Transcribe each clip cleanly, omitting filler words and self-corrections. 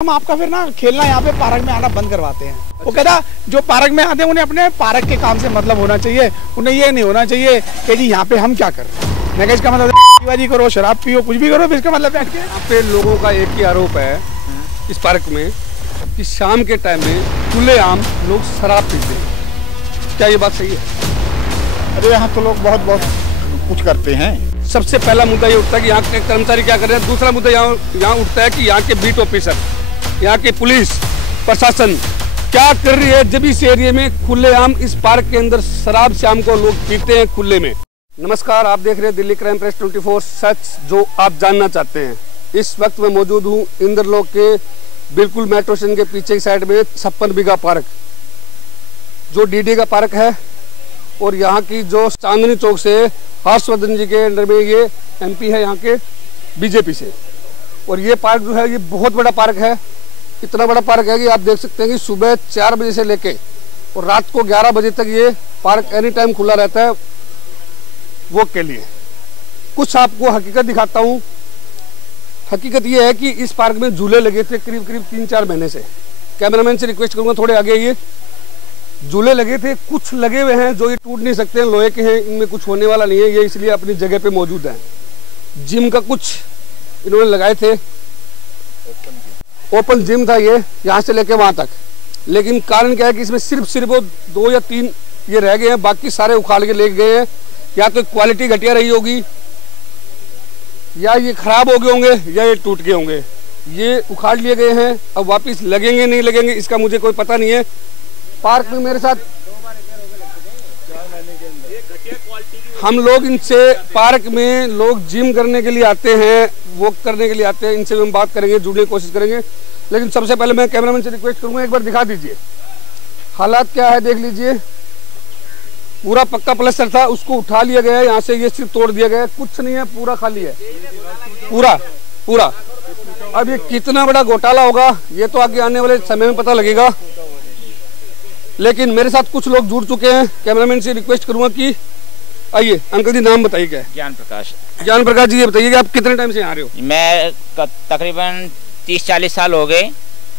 हम आपका फिर ना खेलना यहाँ पे पार्क में आना बंद करवाते हैं। वो कहता जो पार्क में आते हैं उन्हें अपने पार्क के काम से मतलब होना चाहिए, उन्हें ये नहीं होना चाहिए कि जी यहाँ पे हम क्या कर रहे हैं। मैं इसका मतलब करो, शराब पियो, कुछ भी करो, इसका मतलब बैठ के यहाँ पे लोगों का एक ही आरोप है इस पार्क में कि शाम के टाइम में खुलेआम लोग शराब पीते हैं। क्या ये बात सही है? अरे यहाँ तो लोग बहुत कुछ करते हैं। सबसे पहला मुद्दा ये उठता है कि यहाँ के कर्मचारी क्या कर रहे हैं। दूसरा मुद्दा यहाँ उठता है कि यहाँ के बीट ऑफिसर, यहाँ की पुलिस प्रशासन क्या कर रही है जब इस एरिया में खुलेआम इस पार्क के अंदर शराब शाम को लोग पीते हैं खुले में। नमस्कार, आप देख रहे हैं दिल्ली क्राइम प्रेस 24, सच जो आप जानना चाहते हैं। इस वक्त मैं मौजूद हूँ इंद्रलोक के बिल्कुल मेट्रो स्टेशन के पीछे की साइड में 56 बीघा पार्क, जो डीडी का पार्क है। और यहाँ की जो चांदनी चौक से हर्षवर्धन जी के अंडर में ये एमपी है यहाँ के बीजेपी से। और ये पार्क जो है ये बहुत बड़ा पार्क है। इतना बड़ा पार्क है कि आप देख सकते हैं कि सुबह 4 बजे से लेके और रात को 11 बजे तक ये पार्क एनी टाइम खुला रहता है वॉक के लिए। कुछ आपको हकीकत दिखाता हूँ। हकीकत ये है कि इस पार्क में झूले लगे थे करीब 3-4 महीने से। कैमरामैन से रिक्वेस्ट करूँगा थोड़े आगे आइए। झूले लगे थे, कुछ लगे हुए हैं जो ये टूट नहीं सकते हैं, लोहे के हैं, इनमें कुछ होने वाला नहीं है, ये इसलिए अपनी जगह पे मौजूद है। जिम का कुछ इन्होंने लगाए थे, ओपन जिम था ये यहाँ से लेके वहाँ तक। लेकिन कारण क्या है कि इसमें सिर्फ वो 2 या 3 ये रह गए हैं, बाकी सारे उखाड़ के ले गए हैं। या तो क्वालिटी घटिया रही होगी, या ये खराब हो गए होंगे, या ये टूट गए होंगे। ये उखाड़ लिए गए हैं, अब वापिस लगेंगे नहीं लगेंगे इसका मुझे कोई पता नहीं है। पार्क में मेरे साथ हम लोग इनसे पार्क में लोग जिम करने के लिए आते हैं, वॉक करने के लिए आते हैं, इनसे हम बात करेंगे, जुड़ने की कोशिश करेंगे। लेकिन सबसे पहले मैं कैमरामैन से रिक्वेस्ट करूंगा एक बार दिखा दीजिए हालात क्या है। देख लीजिए, पूरा पक्का प्लास्टर था, उसको उठा लिया गया है, यहाँ से ये सिर्फ तोड़ दिया गया है, कुछ नहीं है, पूरा खाली है, पूरा। अब ये कितना बड़ा घोटाला होगा ये तो आगे आने वाले समय में पता लगेगा। लेकिन मेरे साथ कुछ लोग जुड़ चुके हैं। कैमरामैन से रिक्वेस्ट करूंगा कि आइए। अंकल जी नाम बताइए क्या है? ज्ञान प्रकाश जी, ये बताइए कि आप कितने टाइम से यहाँ आ रहे हो? मैं तकरीबन 30-40 साल हो गए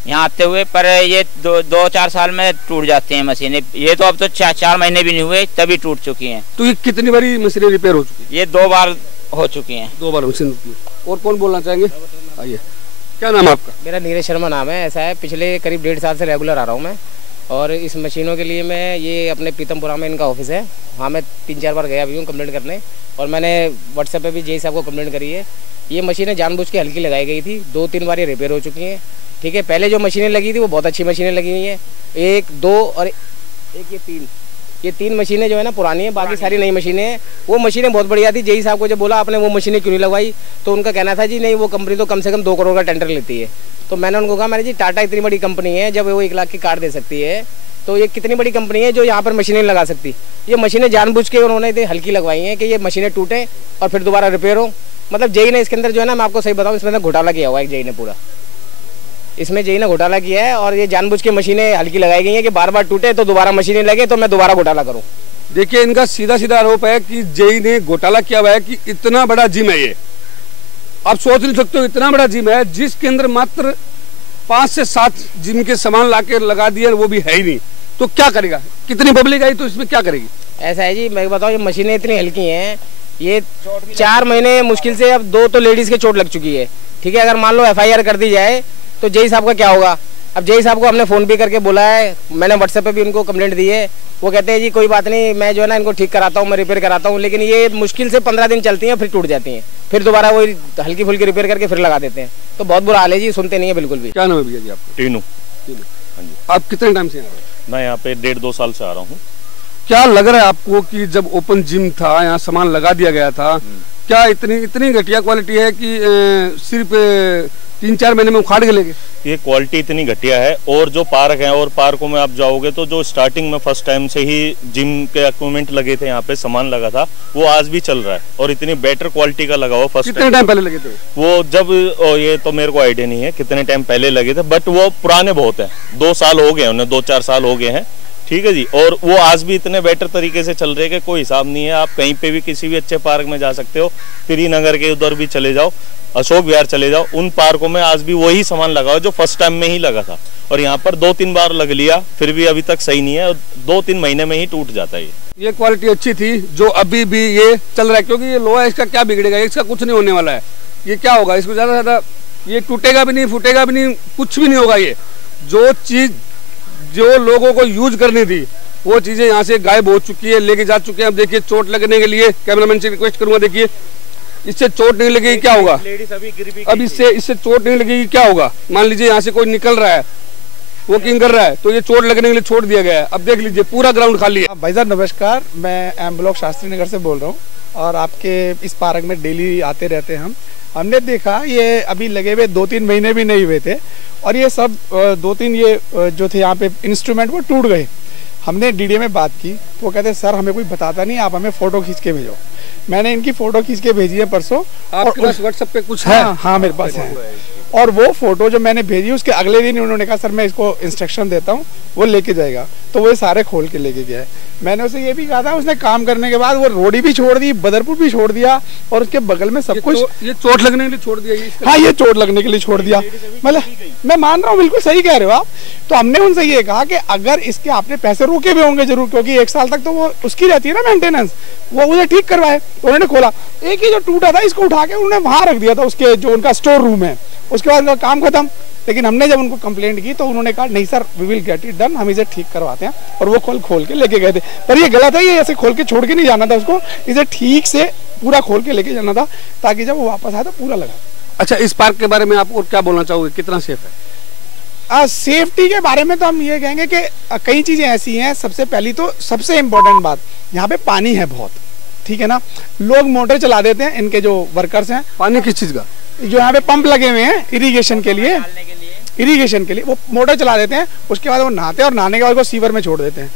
यहाँ आते हुए, पर ये 2-4 साल में टूट जाती हैं मशीनें। ये तो अब तो 4 महीने भी नहीं हुए तभी टूट चुकी हैं। तो ये कितनी बारी मशीनें रिपेयर हो चुकी है? ये 2 बार हो चुकी हैं। 2 बार मशीन। और कौन बोलना चाहेंगे? आइए। क्या नाम है आपका? मेरा नीरज शर्मा नाम है। ऐसा है, पिछले करीब 1.5 साल से रेगुलर आ रहा हूँ मैं। और इस मशीनों के लिए मैं ये अपने पीतमपुरा में इनका ऑफिस है, वहाँ मैं 3-4 बार गया भी हूँ कंप्लेंट करने। और मैंने व्हाट्सएप पे भी जेई साहब को कंप्लेंट करी है। ये मशीनें जानबूझ के हल्की लगाई गई थी, 2-3 बार ये रिपेयर हो चुकी हैं। ठीक है, पहले जो मशीनें लगी थी वो बहुत अच्छी मशीनें लगी हुई हैं, 1, 2 और एक ये 3 मशीनें जो है ना पुरानी है, बाकी सारी नई मशीनें हैं। वो मशीनें बहुत बढ़िया थी। जेई साहब को जब बोला आपने वो मशीनें क्यों नहीं लगवाई, तो उनका कहना था जी नहीं, वो कंपनी तो कम से कम 2 करोड़ का टेंडर लेती है। तो मैंने उनको कहा, मैंने जी टाटा इतनी बड़ी कंपनी है, जब वो 1 लाख की कार दे सकती है तो ये कितनी बड़ी कंपनी है जो यहाँ पर मशीनें लगा सकती। ये मशीनें जानबूझ के उन्होंने हल्की लगवाई हैं कि ये मशीनें टूटें और फिर दोबारा रिपेयर हो। मतलब जेई ने इसके अंदर जो है ना, मैं आपको सही बताऊँ, इसमें घोटाला किया हुआ है जेई ने पूरा। इसमें जेई ने घोटाला किया है और ये जानबूझ के मशीनें हल्की लगाई गई हैं कि बार बार टूटे तो दोबारा मशीनें लगे तो मैं दोबारा घोटाला करूँ। देखिए, इनका सीधा आरोप है कि जेई ने घोटाला किया हुआ है कि इतना बड़ा जिम है ये। आप सोच नहीं सकते हो, इतना बड़ा जिम है जिसके अंदर मात्र 5 से 7 जिम के सामान लाके लगा दिए, वो भी है ही नहीं। तो क्या करेगा? कितनी पब्लिक आई तो इसमें क्या करेगी? ऐसा है जी, मैं बताऊँ, ये मशीनें इतनी हल्की हैं, ये 4 महीने मुश्किल से अब 2 तो लेडीज़ के चोट लग चुकी है। ठीक है, अगर मान लो FIR कर दी जाए तो जेई साहब का क्या होगा? अब जेई साहब को हमने फ़ोन भी करके बोला है, मैंने व्हाट्सएप पे भी उनको कंप्लेंट दी है। वो कहते हैं जी कोई बात नहीं, मैं जो है ना इनको ठीक कराता हूँ, मैं रिपेयर कराता हूँ। लेकिन ये मुश्किल से 15 दिन चलती हैं, फिर टूट जाती हैं, फिर दोबारा वही हल्की फुल्की रिपेयर करके फिर लगा देते हैं। तो बहुत बुरा हाल है जी, सुनते नहीं है बिल्कुल भी। क्या नाम है भैया जी आपका? टीनू। हाँ जी। आप कितने टाइम से आ रहे हैं? मैं यहाँ पे 1.5-2 साल से आ रहा हूँ। क्या लग रहा है आपको कि जब ओपन जिम था, यहाँ सामान लगा दिया गया था, क्या इतनी घटिया क्वालिटी है कि सिर्फ 3-4 महीने में उखाड़ के लेंगे? ये क्वालिटी इतनी घटिया है। और जो पार्क है और पार्कों में आप जाओगे तो जो स्टार्टिंग में फर्स्ट टाइम से ही जिम के इक्विपमेंट लगे थे, यहाँ पे सामान लगा था, वो आज भी चल रहा है और इतनी बेटर क्वालिटी का लगा हुआ। फर्स्ट कितने टाइम पहले लगे थे वो? जब ये तो मेरे को आइडिया नहीं है कितने टाइम पहले लगे थे, बट वो पुराने बहुत है। 2 साल हो गए उन्हें, 2-4 साल हो गए हैं। ठीक है जी। और वो आज भी इतने बेटर तरीके से चल रहे हैं कि कोई हिसाब नहीं है। आप कहीं पे भी किसी भी अच्छे पार्क में जा सकते हो, श्रीनगर के उधर भी चले जाओ अशोक विहार चले जाओ, उन पार्कों में आज भी वही सामान लगा हो जो फर्स्ट टाइम में ही लगा था, और यहाँ पर 2-3 बार लग लिया, फिर भी अभी तक सही नहीं है, 2-3 महीने में ही टूट जाता है। ये क्वालिटी अच्छी थी जो अभी भी ये चल रहा है, क्योंकि ये लोहा इसका क्या बिगड़ेगा, इसका कुछ नहीं होने वाला है। ये क्या होगा, इसको ज्यादा से ज्यादा ये टूटेगा भी नहीं, फूटेगा भी नहीं, कुछ भी नहीं होगा। ये जो चीज जो लोगों को यूज करनी थी वो चीजें यहाँ से गायब हो चुकी है, लेके जा चुके हैं। अब देखिए चोट लगने के लिए कैमरामैन से रिक्वेस्ट करूंगा, देखिए इससे चोट नहीं लगेगी क्या होगा, अब इससे चोट नहीं लगेगी क्या होगा। मान लीजिए यहाँ से कोई निकल रहा है, वॉकिंग कर रहा है, तो ये चोट लगने के लिए छोड़ दिया गया है। अब देख लीजिए पूरा ग्राउंड खाली है। भाई साहब नमस्कार, मैं एम ब्लॉक शास्त्री नगर से बोल रहा हूँ और आपके इस पार्क में डेली आते रहते हैं हम। हमने देखा ये अभी लगे हुए 2-3 महीने भी नहीं हुए थे और ये सब 2-3 ये जो थे यहाँ पे इंस्ट्रूमेंट वो टूट गए। हमने डीडीए में बात की तो वो कहते सर हमें कोई बताता नहीं, आप हमें फोटो खींच के भेजो। मैंने इनकी फोटो खींच के भेजी है परसों। आपके पास व्हाट्सएप पे कुछ है? हाँ मेरे पास है। और वो फोटो जो मैंने भेजी उसके अगले दिन उन्होंने कहा सर मैं इसको इंस्ट्रक्शन देता हूँ, वो लेके जाएगा। तो वो सारे खोल के लेके गया है। मैंने उसे ये भी कहा था, उसने काम करने के बाद वो रोडी भी छोड़ दी, बदरपुर भी छोड़ दिया और उसके बगल में सब कुछ। ये चोट लगने के लिए छोड़ दिया? हाँ ये चोट लगने के लिए छोड़ दिया। मतलब मैं मान रहा हूँ, बिल्कुल सही कह रहे हो आप। तो हमने उनसे ये कहा कि अगर इसके आपने पैसे रोके भी होंगे जरूर, क्योंकि 1 साल तक तो वो उसकी रहती है ना मेंटेनेंस, वो उसे ठीक करवाए। उन्होंने खोला, एक ही जो टूटा था इसको उठा के उन्होंने वहां रख दिया था, उसके जो उनका स्टोर रूम है। उसके बाद उनका काम खत्म। लेकिन हमने जब उनको कंप्लेंट की तो उन्होंने कहा नहीं sir we will get it done, हम इसे ठीक करवाते हैं। और वो खोल के लेके गए थे। पर ये गलत है, ये ऐसे खोल के छोड़ के नहीं जाना था उसको, इसे ठीक से पूरा खोल के लेके जाना था ताकि जब वो वापस आए तो पूरा लगा। अच्छा, इस पार्क के बारे में आप और क्या बोलना चाहोगे, कितना सेफ है? सेफ्टी के बारे में तो हम ये कहेंगे कि कई चीजें ऐसी हैं। सबसे पहली तो सबसे इम्पोर्टेंट बात, यहाँ पे पानी है बहुत, ठीक है ना। लोग मोटर चला देते हैं, इनके जो वर्कर्स हैं। पानी किस चीज का? जो यहाँ पे पंप लगे हुए हैं इरिगेशन के लिए, वो मोटर चला देते हैं। उसके बाद वो नहाते हैं और नहाने के बाद वो सीवर में छोड़ देते हैं।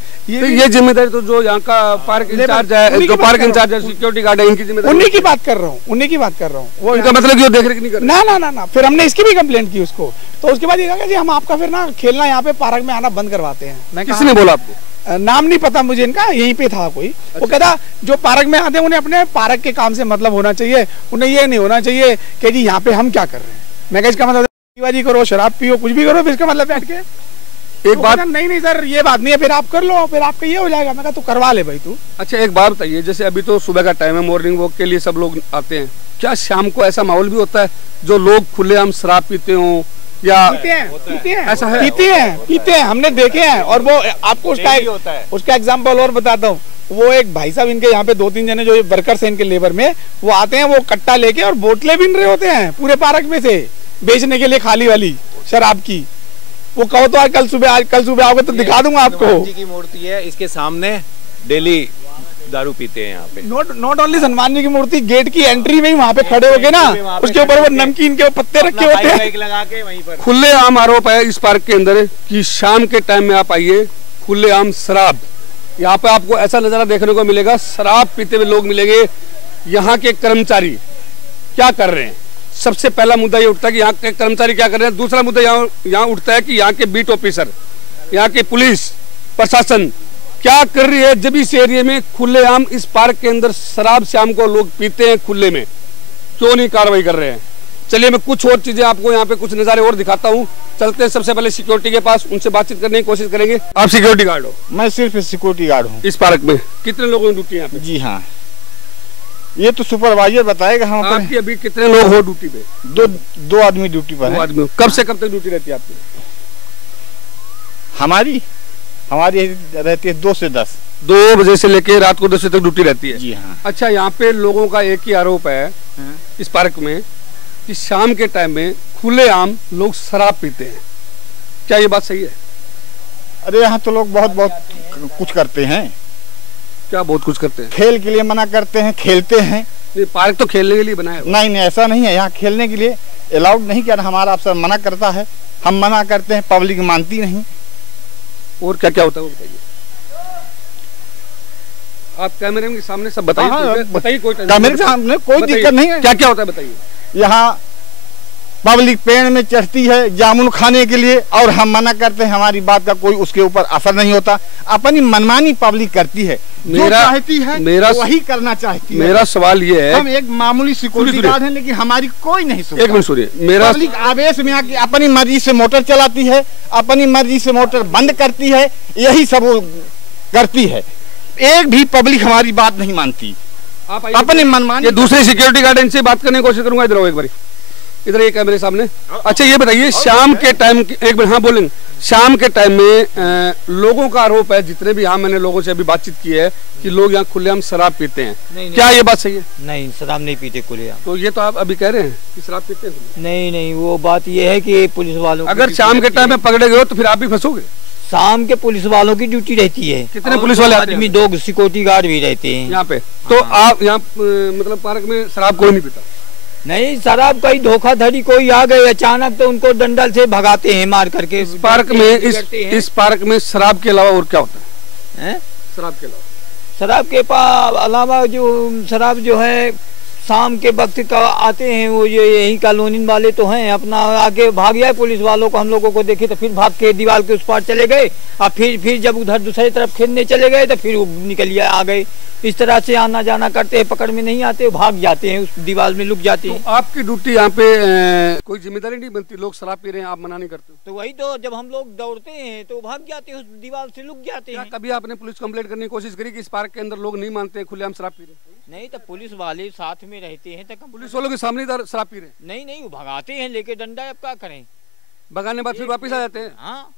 ये जिम्मेदारी तो जो यहाँ का पार्क इंचार्ज है, जो पार्क इंचार्ज है, सिक्योरिटी गार्ड है, इनकी जिम्मेदारी। उन्हीं की बात कर रहा हूँ, वो इनका मतलब कि देख रेख नहीं कर ना। फिर हमने इसकी भी कंप्लेंट की उसको। तो उसके बाद ये कहा कि हम आपका फिर ना खेलना यहाँ पे पार्क में आना बंद करवाते हैं। किसने बोला आपको? नाम नहीं पता मुझे इनका, यहीं पे था कोई। अच्छा। वो कहता जो पार्क में आते हैं उन्हें अपने पार्क के काम से मतलब होना चाहिए, उन्हें ये नहीं होना चाहिए कि जी यहाँ पे हम क्या कर रहे हैं। मैं कहा इसका मतलब बाजी करो, शराब पियो, कुछ भी करो, फिर इसका मतलब बैठ के एक बात। नहीं सर ये बात नहीं है, फिर आप कर लो, फिर आपका ये हो जाएगा। मैं कहा तू करवा ले भाई तू। अच्छा एक बात बताइए, जैसे अभी तो सुबह का टाइम है, मॉर्निंग वॉक के लिए सब लोग आते हैं, क्या शाम को ऐसा माहौल भी होता है जो लोग खुलेआम शराब पीते हो या पीते हैं? ऐसा है? पीते हैं, हमने देखे हैं। और वो आपको उसका एग्जाम्पल और बताता हूँ। वो एक भाई साहब इनके यहाँ पे 2-3 जने जो वर्कर्स हैं इनके लेबर में, वो आते हैं, वो कट्टा लेके और बोतलें बीन रहे होते हैं पूरे पार्क में से बेचने के लिए, खाली वाली शराब की। वो कहो तो आज कल सुबह आओगे तो दिखा दूंगा आपको। हनुमान जी की मूर्ति है, इसके सामने डेली दारू पीते हैं यहाँ पे। नॉट ओनली हनुमान जी की मूर्ति, गेट की एंट्री में ही वहाँ पे खड़े हो गए ना, उसके ऊपर वो नमकीन के पत्ते रखे होते हैं। लगा के वहीं पर खुले आम आरोप है इस पार्क के अंदर कि शाम के टाइम में आप आइए, खुले आम शराब, यहाँ पे आपको ऐसा नजारा देखने को मिलेगा, शराब पीते हुए लोग मिलेंगे। यहाँ के कर्मचारी क्या कर रहे हैं? सबसे पहला मुद्दा ये उठता है कि यहाँ के कर्मचारी क्या कर रहे हैं। दूसरा मुद्दा यहाँ उठता है कि यहाँ के बीट ऑफिसर, यहाँ के पुलिस प्रशासन क्या कर रही है। जब इस एरिया में खुलेआम इस पार्क के अंदर शराब शाम को लोग पीते हैं खुले में, क्यों नहीं कार्रवाई कर रहे हैं? चलिए मैं कुछ और चीजें आपको यहाँ पे कुछ नजारे और दिखाता हूँ। चलते हैं सबसे पहले सिक्योरिटी के पास, उनसे बातचीत करने की कोशिश करेंगे। आप सिक्योरिटी गार्ड हो? मैं सिर्फ सिक्योरिटी गार्ड हूँ इस पार्क में। कितने लोगों की ड्यूटी है यहाँ पे? जी हाँ, ये तो सुपरवाइजर बताएगा। हम आपकी अभी कितने लोग हो ड्यूटी पे? दो आदमी ड्यूटी पर है। कब से कब तक ड्यूटी रहती है आपकी? हमारी रहती है 2 से 10। 2 बजे से लेके रात को 10 बजे तक ड्यूटी रहती है? जी हाँ। अच्छा, यहाँ पे लोगों का एक ही आरोप है इस पार्क में कि शाम के टाइम में खुलेआम लोग शराब पीते हैं, क्या ये बात सही है? अरे यहाँ तो लोग बहुत कुछ करते हैं। क्या बहुत कुछ करते हैं? खेल के लिए मना करते हैं, खेलते हैं। ये पार्क तो खेलने के लिए बनाया है। नहीं ऐसा नहीं है, यहाँ खेलने के लिए अलाउड नहीं किया, हमारा अफसर मना करता है, हम मना करते हैं, पब्लिक मानती नहीं। और क्या क्या होता है वो बताइए, आप कैमरे के सामने सब बताइए। बताइए, कोई कैमरे के सामने कोई दिक्कत नहीं है। क्या क्या होता है बताइए। यहाँ पब्लिक पेड़ में चढ़ती है जामुन खाने के लिए और हम मना करते हैं, हमारी बात का कोई उसके ऊपर असर नहीं होता। अपनी मनमानी पब्लिक करती है, जो चाहती है वही करना चाहती है। मेरा सवाल ये है, हम एक मामूली सिक्योरिटी गार्ड हैं, लेकिन हमारी कोई नहीं सुनता। एक मिनट सुनिए, मेरा पब्लिक आवेश में आके अपनी मर्जी से मोटर चलाती है, अपनी मर्जी से मोटर बंद करती है, यही सब वो करती है। एक भी पब्लिक हमारी बात नहीं मानती, आप अपनी मनमानी। ये दूसरे सिक्योरिटी गार्ड इनसे बात करने की कोशिश करूंगा। इधर आओ एक बार, इधर ये कैमरे सामने। अच्छा ये बताइए, शाम के टाइम, एक मिनट, हाँ बोलेंगे, शाम के टाइम में लोगों का आरोप है, जितने भी यहाँ मैंने लोगों से अभी बातचीत की है, कि लोग यहाँ खुलेआम शराब पीते हैं। क्या ये बात सही है? नहीं, शराब नहीं पीते खुलेआम। तो ये तो आप अभी कह रहे हैं कि शराब पीते हैं। नहीं, वो बात ये है कि पुलिस वालों, अगर शाम के टाइम में पकड़े गए हो तो फिर आप भी फंसोगे। शाम के पुलिस वालों की ड्यूटी रहती है। कितने पुलिस वाले आदमी? 2 सिक्योरिटी गार्ड भी रहते हैं यहाँ पे। तो आप यहाँ मतलब पार्क में शराब कोई नहीं पीता? नहीं, शराब का ही धोखाधड़ी, कोई आ गए अचानक तो उनको डंडल से भगाते हैं मार करके। इस पार्क में इस पार्क में शराब के अलावा और क्या होता है? शराब के अलावा, शराब के अलावा जो शराब जो है शाम के वक्त का आते हैं, वो ये यही कॉलोनी वाले तो हैं, अपना आगे भाग गया पुलिस वालों को, हम लोगों को देखे तो फिर भाग के दीवार के उस पार चले गए, और फिर जब उधर दूसरी तरफ खेलने चले गए तो फिर वो निकल आ गए। इस तरह से आना जाना करते हैं, पकड़ में नहीं आते, भाग जाते हैं, उस दीवार में लुक जाते हैं। तो आपकी ड्यूटी यहाँ पे कोई जिम्मेदारी नहीं बनती? लोग शराब पी रहे हैं, आप मना नहीं करते? तो वही तो, जब हम लोग दौड़ते हैं तो भाग जाते हैं, उस दीवार से लुक जाते हैं। कभी आपने पुलिस कंप्लेंट करने की कोशिश करी कि इस पार्क के अंदर लोग नहीं मानते हैं, खुलेआम शराब पी रहे हैं? नहीं, तो पुलिस वाले साथ में रहते हैं तो पुलिस वालों के सामने शराब पी रहे हैं? नहीं, वो भगाते हैं लेके डंडा। अब क्या करें, भगाने बाद फिर वापिस आ जाते हैं? हाँ,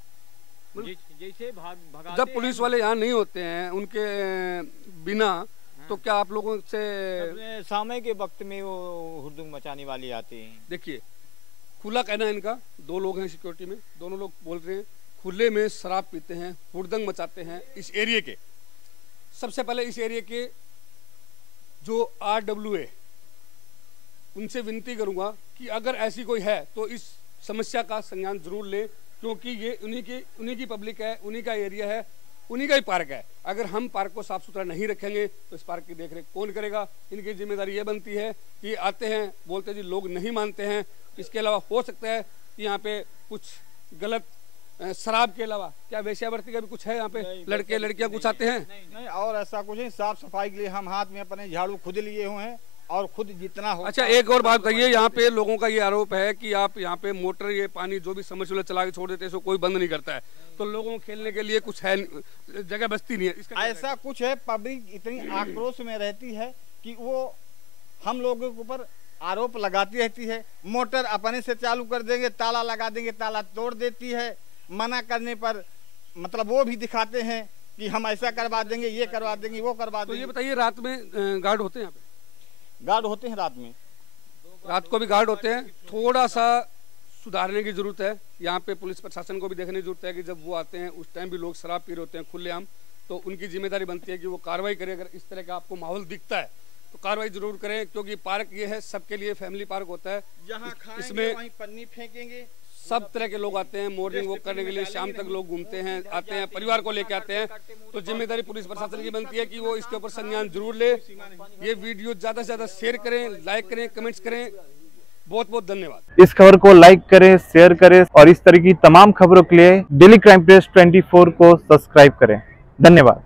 जैसे भगा। जब पुलिस वाले यहाँ नहीं होते हैं उनके बिना, तो क्या आप लोगों से शाम के वक्त में वो हुड़दंग मचाने वाले आते हैं? देखिए, खुला कहना है इनका, 2 लोग हैं सिक्योरिटी में, दोनों लोग बोल रहे हैं खुले में शराब पीते हैं, हुड़दंग मचाते हैं इस एरिया के। सबसे पहले इस एरिया के जो RWA, उनसे विनती करूंगा कि अगर ऐसी कोई है तो इस समस्या का संज्ञान जरूर ले, क्योंकि ये उन्हीं की पब्लिक है, उन्हीं का एरिया है, उन्हीं का ही पार्क है। अगर हम पार्क को साफ सुथरा नहीं रखेंगे तो इस पार्क की देखरेख कौन करेगा? इनकी जिम्मेदारी ये बनती है कि आते हैं, बोलते जी लोग नहीं मानते हैं। इसके अलावा हो सकता है कि यहाँ पे कुछ गलत, शराब के अलावा क्या वेश्यावृत्ति का भी कुछ है यहाँ पे? लड़के लड़कियाँ कुछ आते हैं? नहीं, और ऐसा कुछ नहीं। साफ सफाई के लिए हम हाथ में अपने झाड़ू खुद लिए हुए हैं और खुद जितना हो। अच्छा, एक और बात बताइए, यहाँ पे लोगों का ये आरोप है कि आप यहाँ पे मोटर, ये पानी जो भी समरसेबल चला के छोड़ देते हैं, इसको कोई बंद नहीं करता है, तो लोगों को खेलने के लिए कुछ है, जगह बचती नहीं है। ऐसा कुछ है, पब्लिक इतनी आक्रोश में रहती है कि वो हम लोगों के ऊपर आरोप लगाती रहती है। मोटर अपने से चालू कर देंगे, ताला लगा देंगे, ताला तोड़ देती है। मना करने पर मतलब वो भी दिखाते हैं कि हम ऐसा करवा देंगे, ये करवा देंगे, वो करवा देंगे। तो ये बताइए, रात में गार्ड होते हैं यहाँ पे? गार्ड होते हैं रात में, रात को भी गार्ड होते हैं। थोड़ा सा सुधारने की जरूरत है। यहाँ पे पुलिस प्रशासन को भी देखने की जरूरत है कि जब वो आते हैं उस टाइम भी लोग शराब पी रहे होते हैं खुलेआम, तो उनकी जिम्मेदारी बनती है कि वो कार्रवाई करें। अगर इस तरह का आपको माहौल दिखता है तो कार्रवाई जरूर करें, क्योंकि पार्क ये है, सबके लिए फैमिली पार्क होता है। जहाँ इसमें वहीं पन्नी फेंकेंगे। सब तरह के लोग आते हैं, मॉर्निंग वॉक करने के लिए, शाम तक लोग घूमते हैं, आते हैं, परिवार को लेके आते हैं। तो जिम्मेदारी पुलिस प्रशासन की बनती है कि वो इसके ऊपर संज्ञान जरूर ले। ये वीडियो ज्यादा से ज्यादा शेयर करें, लाइक करें, कमेंट्स करें। बहुत बहुत धन्यवाद। इस खबर को लाइक करें, शेयर करें और इस तरह की तमाम खबरों के लिए डेली क्राइम प्रेस 24 को सब्सक्राइब करें। धन्यवाद।